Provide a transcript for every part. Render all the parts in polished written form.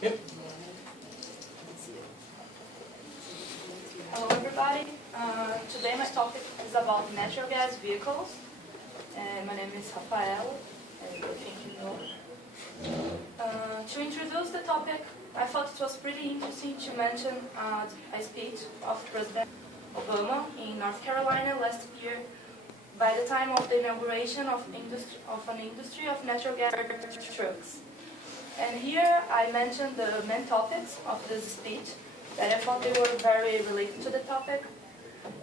Yep. Hello everybody. Today my topic is about natural gas vehicles. My name is Rafael, and I think you know. To introduce the topic, I thought it was pretty interesting to mention a speech of President Obama in North Carolina last year by the time of the inauguration of an industry of natural gas trucks. And here I mentioned the main topics of this speech that I thought they were very related to the topic.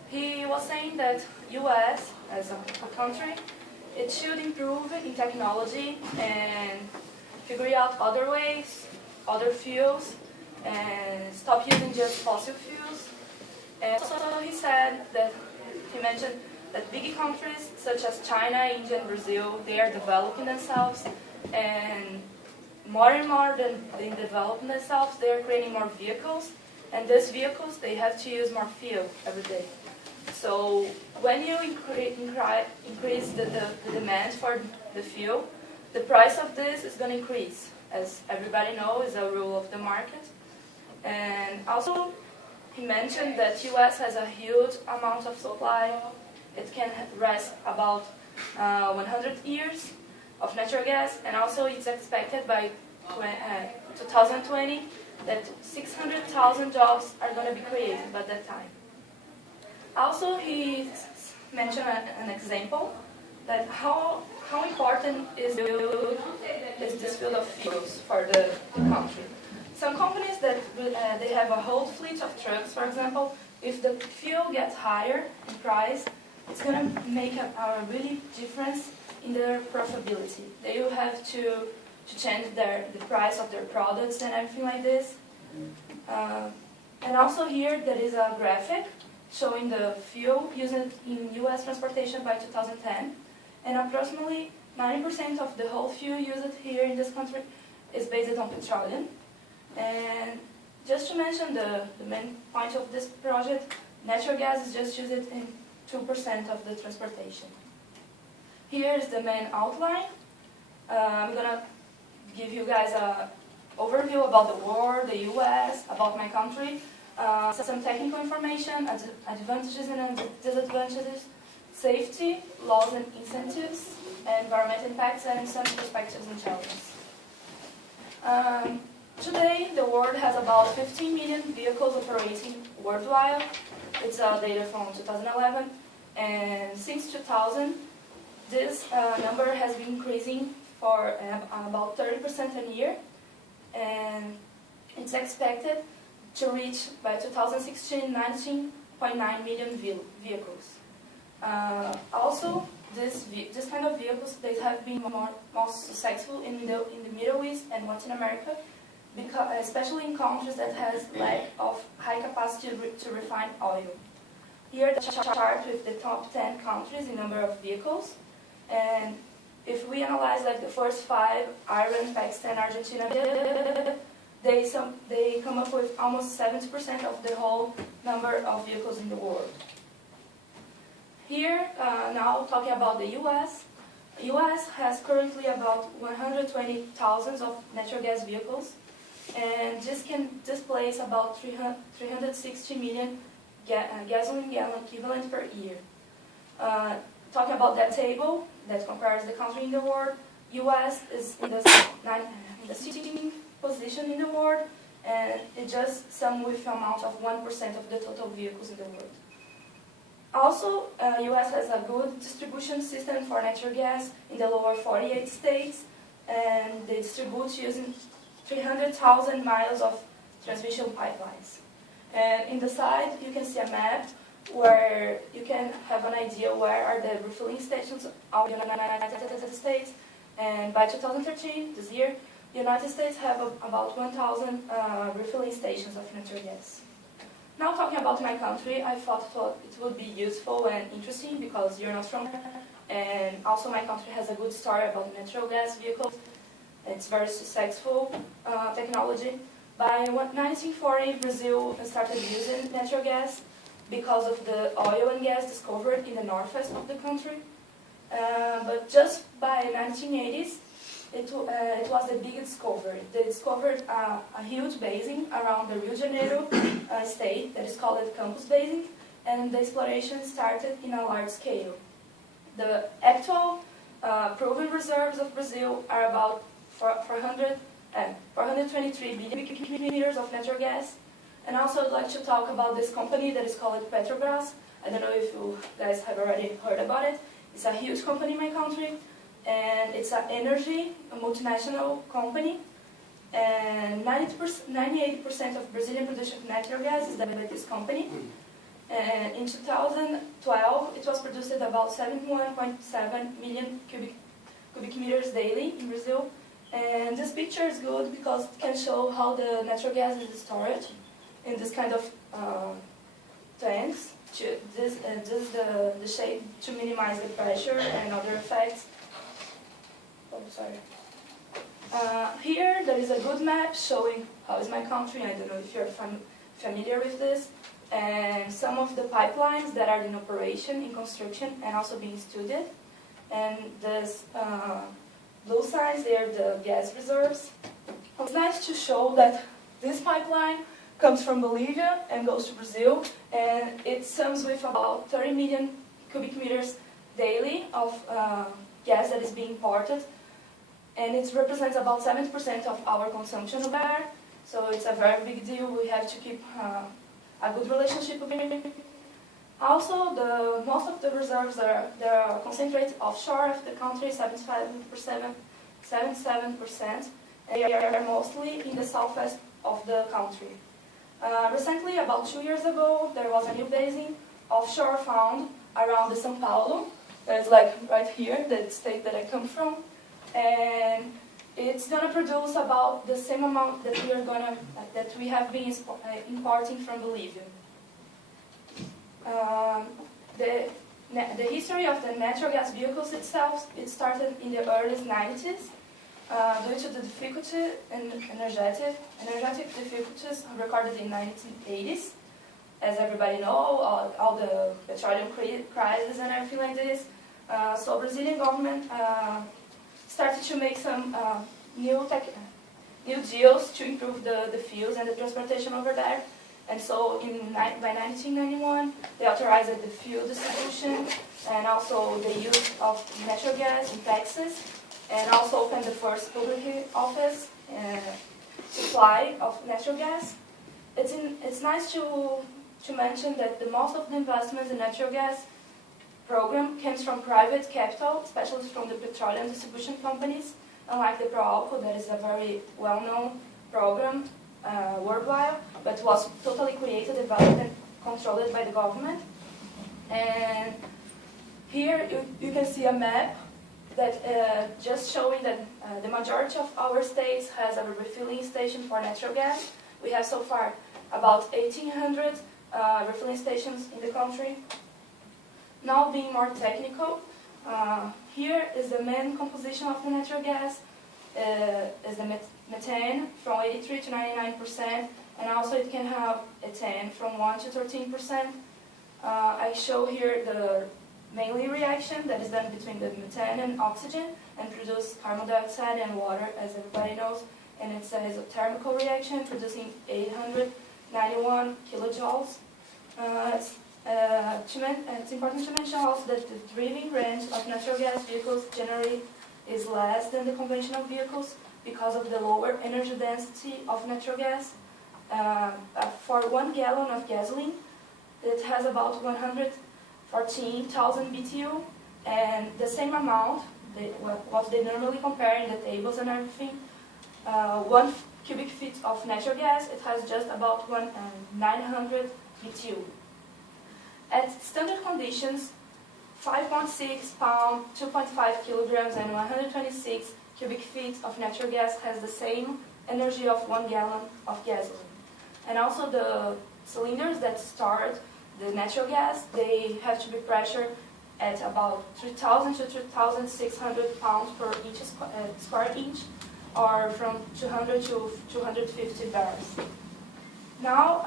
He was saying that U.S. as a country, it should improve in technology and figure out other ways, other fuels, and stop using just fossil fuels. And also he mentioned that big countries such as China, India, and Brazil, they are developing themselves, and more than they developing themselves, they are creating more vehicles, and these vehicles, they have to use more fuel every day. So when you increase the demand for the fuel, the price of this is going to increase. As everybody knows, is a rule of the market. And also, he mentioned that U.S. has a huge amount of supply. It can last about 100 years of natural gas, and also it's expected by 2020 that 600,000 jobs are going to be created by that time. Also, he mentioned an example that how important is this field of fuels for the country. Some companies that they have a whole fleet of trucks, for example, if the fuel gets higher in price, it's going to make a really difference in their profitability. They will have to change the price of their products and everything like this. And also here there is a graphic showing the fuel used in U.S. transportation by 2010. And approximately 90% of the whole fuel used here in this country is based on petroleum. And just to mention the main point of this project, natural gas is just used in 2% of the transportation. Here is the main outline. I'm going to give you guys an overview about the world, the U.S., about my country, some technical information, advantages and disadvantages, safety, laws and incentives, environmental impacts, and some perspectives and challenges. Today, the world has about 15 million vehicles operating worldwide. It's data from 2011, and since 2000, this number has been increasing for about 30% a year, and it's expected to reach by 2016 19.9 million vehicles. Also, this kind of vehicles they have been most successful in the Middle East and Latin America, because, especially in countries that has lack of high capacity to refine oil. Here the chart with the top 10 countries in number of vehicles, and if we analyze like the first 5, Iran, Pakistan, Argentina, they come up with almost 70% of the whole number of vehicles in the world. Here, now talking about the U.S. U.S. has currently about 120,000 of natural gas vehicles, and this can displace about 360 million gasoline gallon equivalent per year. Talking about that table that compares the country in the world, U.S. is in the 16th position in the world, and it just sum with an amount of 1% of the total vehicles in the world. Also, U.S. has a good distribution system for natural gas in the lower 48 states, and they distribute using 300,000 miles of transmission pipelines. And in the side, you can see a map where you can have an idea where are the refueling stations of the United States. And by 2013, this year, the United States have about 1,000 refueling stations of natural gas. Now talking about my country, I thought it would be useful and interesting because you're not from there. And also my country has a good story about natural gas vehicles. It's very successful technology. By 1940, Brazil started using natural gas because of the oil and gas discovered in the northwest of the country. But just by 1980s, it was the big discovery. They discovered a huge basin around the Rio de Janeiro state that is called Campos Basin, and the exploration started in a large scale. The actual proven reserves of Brazil are about 423 billion cubic meters of natural gas. And also I'd like to talk about this company that is called Petrobras. I don't know if you guys have already heard about it. It's a huge company in my country, and it's an energy, a multinational company. And 98% of Brazilian production of natural gas is done by this company. And in 2012, it was produced at about 71.7 million cubic meters daily in Brazil. And this picture is good because it can show how the natural gas is stored in this kind of tanks. This is the shape to minimize the pressure and other effects. Oh, sorry. Here there is a good map showing how is my country. I don't know if you're familiar with this. And some of the pipelines that are in operation, in construction, and also being studied. And this blue signs, they are the gas reserves. It's nice to show that this pipeline comes from Bolivia and goes to Brazil, and it sums with about 30 million cubic meters daily of gas that is being imported, and it represents about 70% of our consumption of air, so it's a very big deal. We have to keep a good relationship with it. Also, most of the reserves are concentrated offshore of the country, 77%, and they are mostly in the southwest of the country. Recently, about 2 years ago, there was a new basin offshore found around the São Paulo. It's like right here, the state that I come from, and it's gonna produce about the same amount that we have been importing from Bolivia. The history of the natural gas vehicles itself, it started in the early 90s. Due to the difficulty and energetic difficulties recorded in 1980s. As everybody knows, all the petroleum crisis and everything like this. So Brazilian government started to make some new deals to improve the fuels and the transportation over there. And so by 1991, they authorized the fuel distribution and also the use of natural gas in Texas, and also opened the first public office supply of natural gas. It's nice to mention that most of the investments in natural gas program comes from private capital, especially from the petroleum distribution companies, unlike the Proalco, that is a very well-known program worldwide, but was totally created, developed, and controlled by the government. And here you can see a map that just showing that the majority of our states has a refilling station for natural gas. We have so far about 1,800 refilling stations in the country. Now being more technical, here is the main composition of the natural gas, is the methane from 83 to 99%, and also it can have ethane from 1 to 13%. I show here the mainly reaction that is done between the methane and oxygen and produce carbon dioxide and water, as everybody knows, and it's a isothermal reaction producing 891 kilojoules. It's important to mention also that the driving range of natural gas vehicles generally is less than the conventional vehicles because of the lower energy density of natural gas. For 1 gallon of gasoline, it has about 114,000 BTU, and the same amount, what they normally compare in the tables and everything, 1 cubic feet of natural gas, it has just about 900 BTU. At standard conditions, 5.6 pounds, 2.5 kilograms, and 126 cubic feet of natural gas has the same energy of 1 gallon of gasoline. And also the cylinders that start the natural gas, they have to be pressured at about 3,000 to 3,600 pounds per square inch, or from 200 to 250 barrels. Now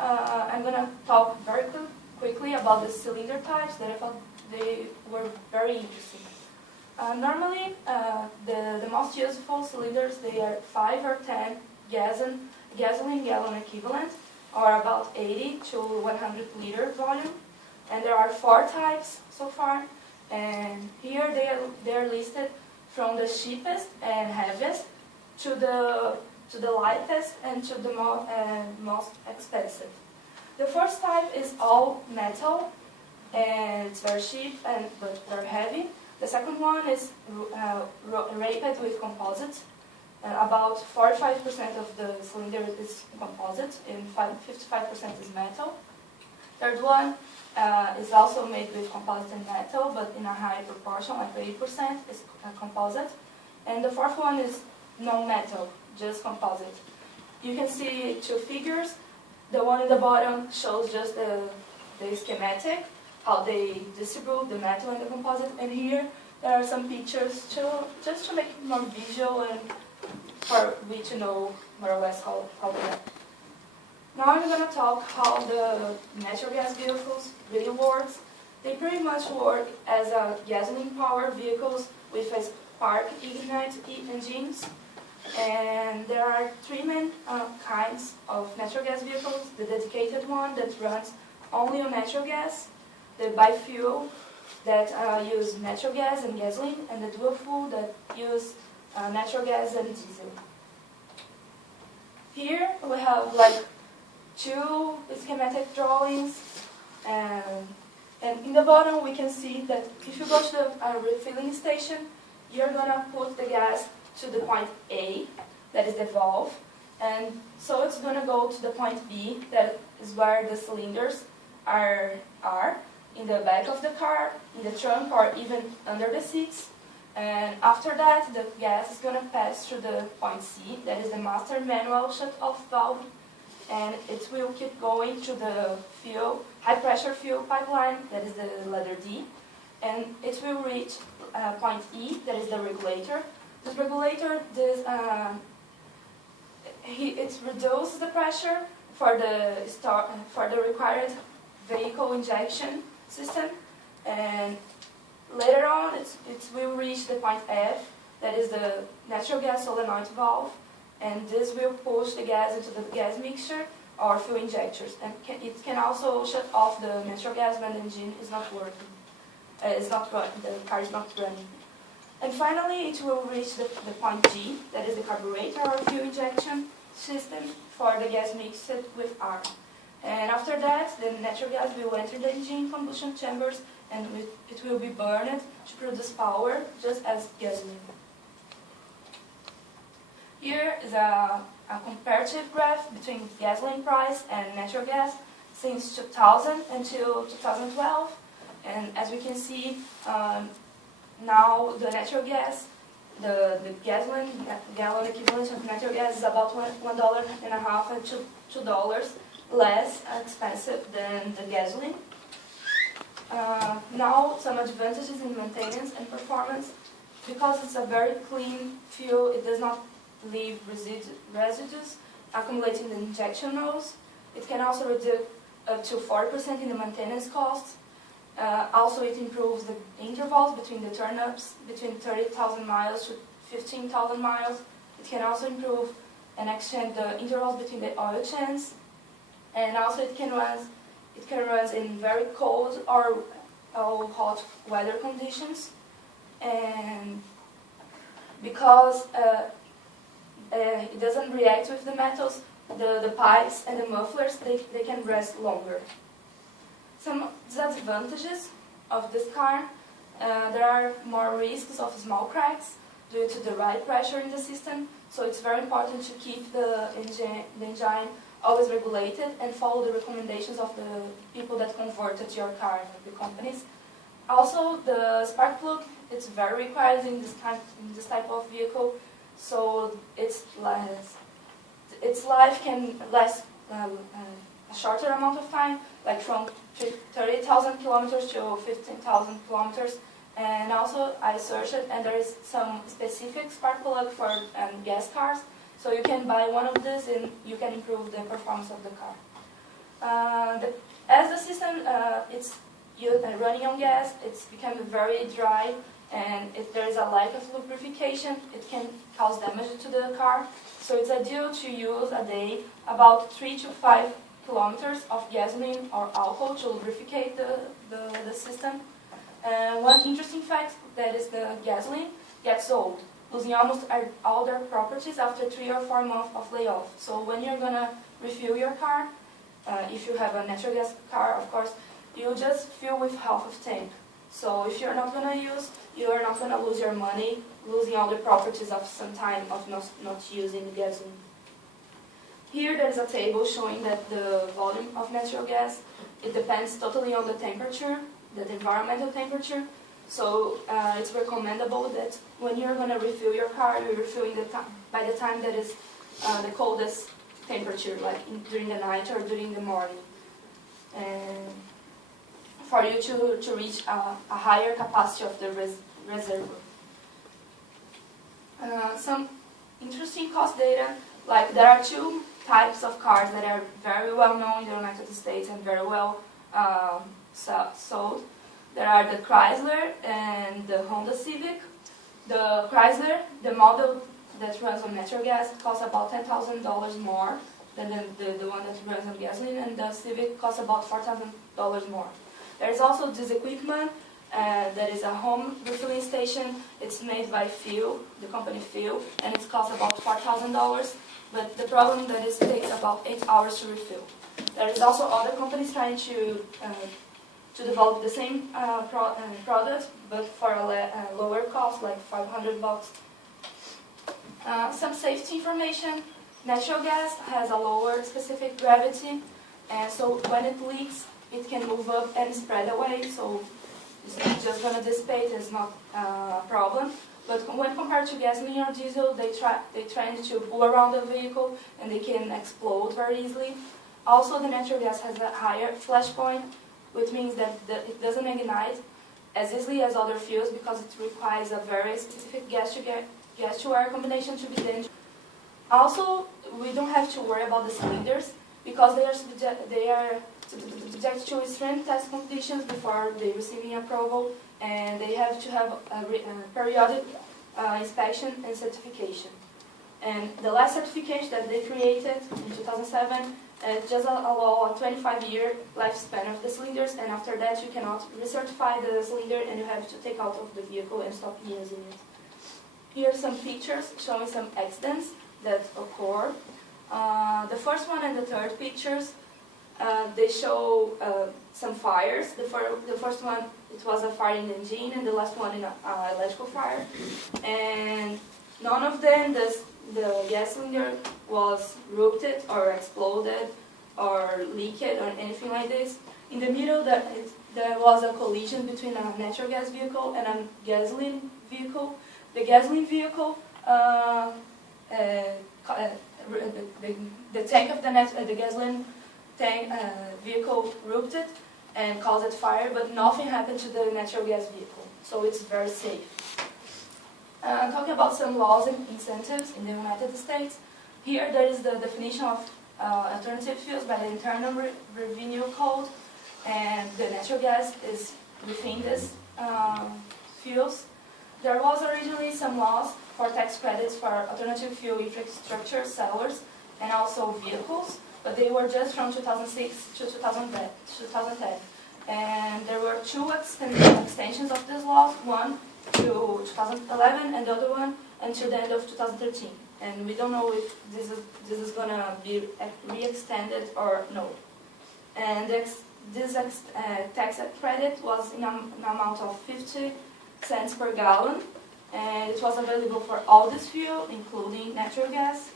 I'm going to talk very quickly about the cylinder types that I thought they were very interesting. Normally, the most useful cylinders, they are 5 or 10 gasoline gallon equivalent, or about 80 to 100 liter volume. And there are 4 types so far. And here they are listed from the cheapest and heaviest to the lightest and to the most expensive. The first type is all metal, and it's very cheap but very heavy. The second one is wrapped with composite. About 45% of the cylinder is composite and 55% is metal. Third one is also made with composite and metal, but in a high proportion, like 80% is composite. And the fourth one is non-metal, just composite. You can see 2 figures. The one in the bottom shows just the schematic, how they distribute the metal and the composite. And here there are some pictures just to make it more visual and for we to know more or less how they are. Now I'm going to talk how the natural gas vehicles really works. They pretty much work as gasoline-powered vehicles with a spark ignite engines. And there are 3 main kinds of natural gas vehicles. The dedicated one that runs only on natural gas, the bi-fuel that use natural gas and gasoline, and the dual-fuel that use natural gas and diesel. Here we have like 2 schematic drawings, and in the bottom we can see that if you go to the refilling station, you're going to put the gas to the point A, that is the valve, and so it's going to go to the point B, that is where the cylinders are in the back of the car, in the trunk, or even under the seats. And after that, the gas is going to pass through the point C, that is the master manual shut-off valve, and it will keep going to the high-pressure fuel pipeline, that is the letter D, and it will reach point E, that is the regulator. This regulator, it reduces the pressure for the required vehicle injection system, and later on it will reach the point F, that is the natural gas solenoid valve, and this will push the gas into the gas mixture or fuel injectors, and it can also shut off the natural gas when the engine is not working. The car is not running. And finally, it will reach the point G, that is the carburetor or fuel injection system for the gas mixed with air. And after that, the natural gas will enter the engine combustion chambers, and it will be burned to produce power, just as gasoline. Here is a comparative graph between gasoline price and natural gas since 2000 until 2012. And as we can see, now the natural gas, the gasoline gallon equivalent of natural gas is about $1.50 and $2 less expensive than the gasoline. Now some advantages in maintenance and performance. Because it's a very clean fuel, it does not leave residues accumulating in the injection nodes. It can also reduce up to 40% in the maintenance costs. Also, it improves the intervals between the turn-ups, between 30,000 miles to 15,000 miles. It can also improve and extend the intervals between the oil changes. And also, it can run in very cold or hot weather conditions. And because it doesn't react with the metals, the pipes and the mufflers, they can rest longer. Some disadvantages of this car, there are more risks of small cracks due to the right pressure in the system, so it's very important to keep the engine always regulated and follow the recommendations of the people that converted your car, the companies. Also, the spark plug, it's very required in this type of vehicle, so its life can last a shorter amount of time, like from 30,000 kilometers to 15,000 kilometers. And also, I searched it, and there is some specific spark plug for gas cars. So you can buy one of these, and you can improve the performance of the car. As the system it's running on gas, it's becoming very dry and if there is a lack of lubrication, it can cause damage to the car. So it's ideal to use a day about 3 to 5 kilometers of gasoline or alcohol to lubricate the system. One interesting fact that is the gasoline gets old, losing almost all their properties after 3 or 4 months of layoff. So when you're gonna refill your car, if you have a natural gas car, of course, you just fill with half of tank. So if you're not gonna use, you are not gonna lose your money, losing all the properties of some time of not using the gasoline. Here there is a table showing that the volume of natural gas, it depends totally on the temperature, the environmental temperature. So it's recommendable that when you're going to refill your car, you're refilling by the time that is the coldest temperature, like during the night or during the morning. And for you to reach a higher capacity of the reservoir. Some interesting cost data, like there are 2 types of cars that are very well known in the United States and very well sold. There are the Chrysler and the Honda Civic. The Chrysler, the model that runs on natural gas, costs about $10,000 more than the one that runs on gasoline, and the Civic costs about $4,000 more. There's also this equipment that is a home refilling station. It's made by Fuel, the company Fuel, and it costs about $4,000. But the problem that it takes about 8 hours to refill. There is also other companies trying to develop the same product, but for a lower cost, like $500. Some safety information. Natural gas has a lower specific gravity, and so when it leaks, it can move up and spread away, so it's not just going to dissipate, it's not a problem. But when compared to gasoline or diesel, they tend to pull around the vehicle and they can explode very easily. Also, the natural gas has a higher flash point, which means that it doesn't ignite as easily as other fuels because it requires a very specific gas-to-air combination to be dangerous. Also, we don't have to worry about the cylinders because they are subject to extreme test conditions before they receiving approval, and they have to have a periodic inspection and certification. And the last certification that they created in 2007 just allow a 25-year lifespan of the cylinders, and after that you cannot recertify the cylinder and you have to take out of the vehicle and stop using it. Here are some pictures showing some accidents that occur. The first one and the third pictures, they show some fires. The first one, it was a fire in the engine, and the last one in an electrical fire. And none of them, the gas cylinder was ruptured or exploded or leaked or anything like this. In the middle, there was a collision between a natural gas vehicle and a gasoline vehicle. The gasoline vehicle, the tank of the gasoline tank vehicle ruptured and caused fire, but nothing happened to the natural gas vehicle, so it's very safe. Talking about some laws and incentives in the United States, here there is the definition of alternative fuels by the Internal Revenue Code, and the natural gas is within this fuels. There was originally some laws for tax credits for alternative fuel infrastructure sellers and also vehicles, but they were just from 2006 to 2010. And there were 2 extensions of this law, one to 2011 and the other one until the end of 2013. And we don't know if this is going to be re-extended or no. And this tax credit was in an amount of 50 cents per gallon, and it was available for all this fuel, including natural gas.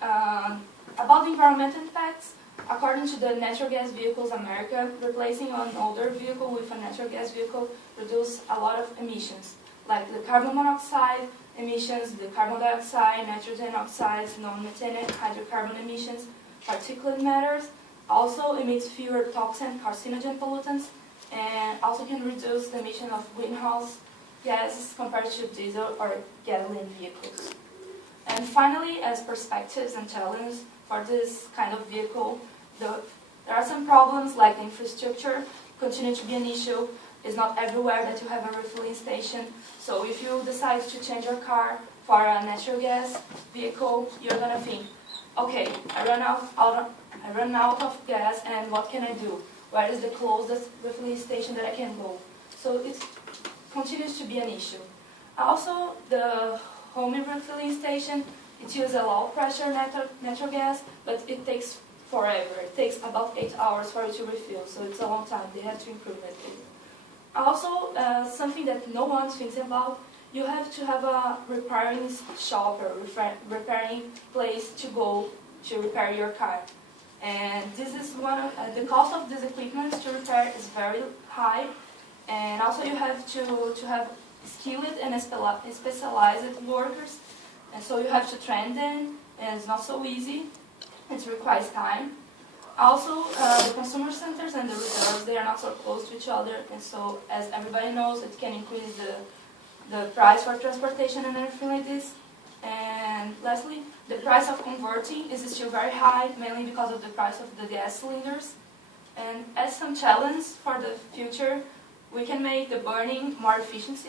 About the environmental impacts, according to the Natural Gas Vehicles America, replacing an older vehicle with a natural gas vehicle reduces a lot of emissions, like the carbon monoxide emissions, the carbon dioxide, nitrogen oxides, non-methane hydrocarbon emissions, particulate matters, also emits fewer toxin carcinogen pollutants, and also can reduce the emission of greenhouse gases compared to diesel or gasoline vehicles. And finally, as perspectives and challenges for this kind of vehicle, there are some problems like the infrastructure continue to be an issue. It's not everywhere that you have a refueling station. So if you decide to change your car for a natural gas vehicle, you're gonna think, okay, I run out of gas, and what can I do? Where is the closest refueling station that I can go? So it continues to be an issue. Also, the home refueling station, it uses a low pressure natural gas, but it takes forever. It takes about 8 hours for it to refill, so it's a long time. They have to improve it. Also, something that no one thinks about, you have to have a repairing shop or repairing place to go to repair your car. And this is one of, the cost of this equipment to repair is very high. And also you have to have skilled and specialized workers. And so you have to train them, and it's not so easy. It requires time. Also, the consumer centers and the reserves, they are not so close to each other, and so, as everybody knows, it can increase the price for transportation and everything like this. And lastly, the price of converting is still very high, mainly because of the price of the gas cylinders. And as some challenge for the future, we can make the burning more efficient,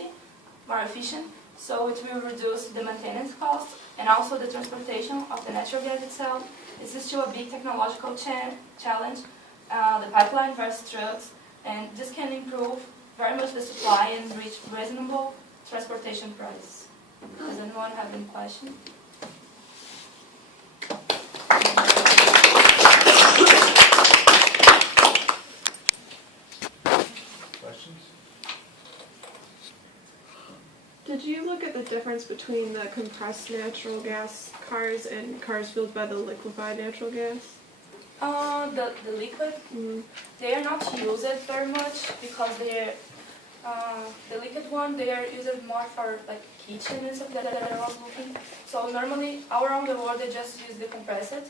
so it will reduce the maintenance costs and also the transportation of the natural gas itself. This is still a big technological challenge, the pipeline versus trucks, and this can improve very much the supply and reach reasonable transportation prices. Does anyone have any questions? Questions? Did you look at the difference between the compressed natural gas cars and cars fueled by the liquefied natural gas? The liquid, they are not used very much because they're the liquid one, they are used more for like kitchen and stuff that I was looking. So normally all around the world they just use the compressed.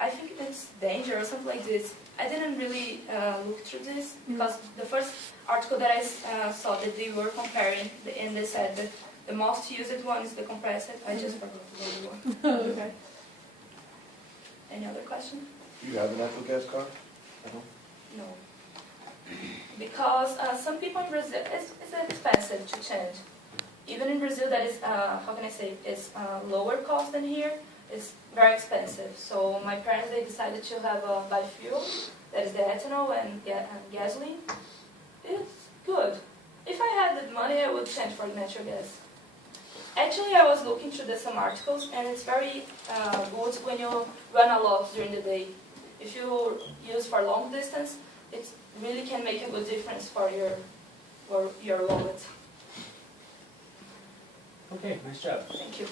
I think it's dangerous or something like this. I didn't really look through this because the first article that I saw that they were comparing, and they said that the most used one is the compressed. I just forgot the other one. Okay. Any other question? Do you have a natural gas car? No. Because some people in Brazil, it's expensive to change. Even in Brazil that is, how can I say, it's lower cost than here, it's very expensive. So my parents, they decided to have a biofuel, that is the ethanol and gasoline. It's good. If I had the money, I would change for natural gas. Actually, I was looking through some articles, and it's very good when you run a lot during the day. If you use for long distance, it really can make a good difference for your wallet. Okay, nice job. Thank you.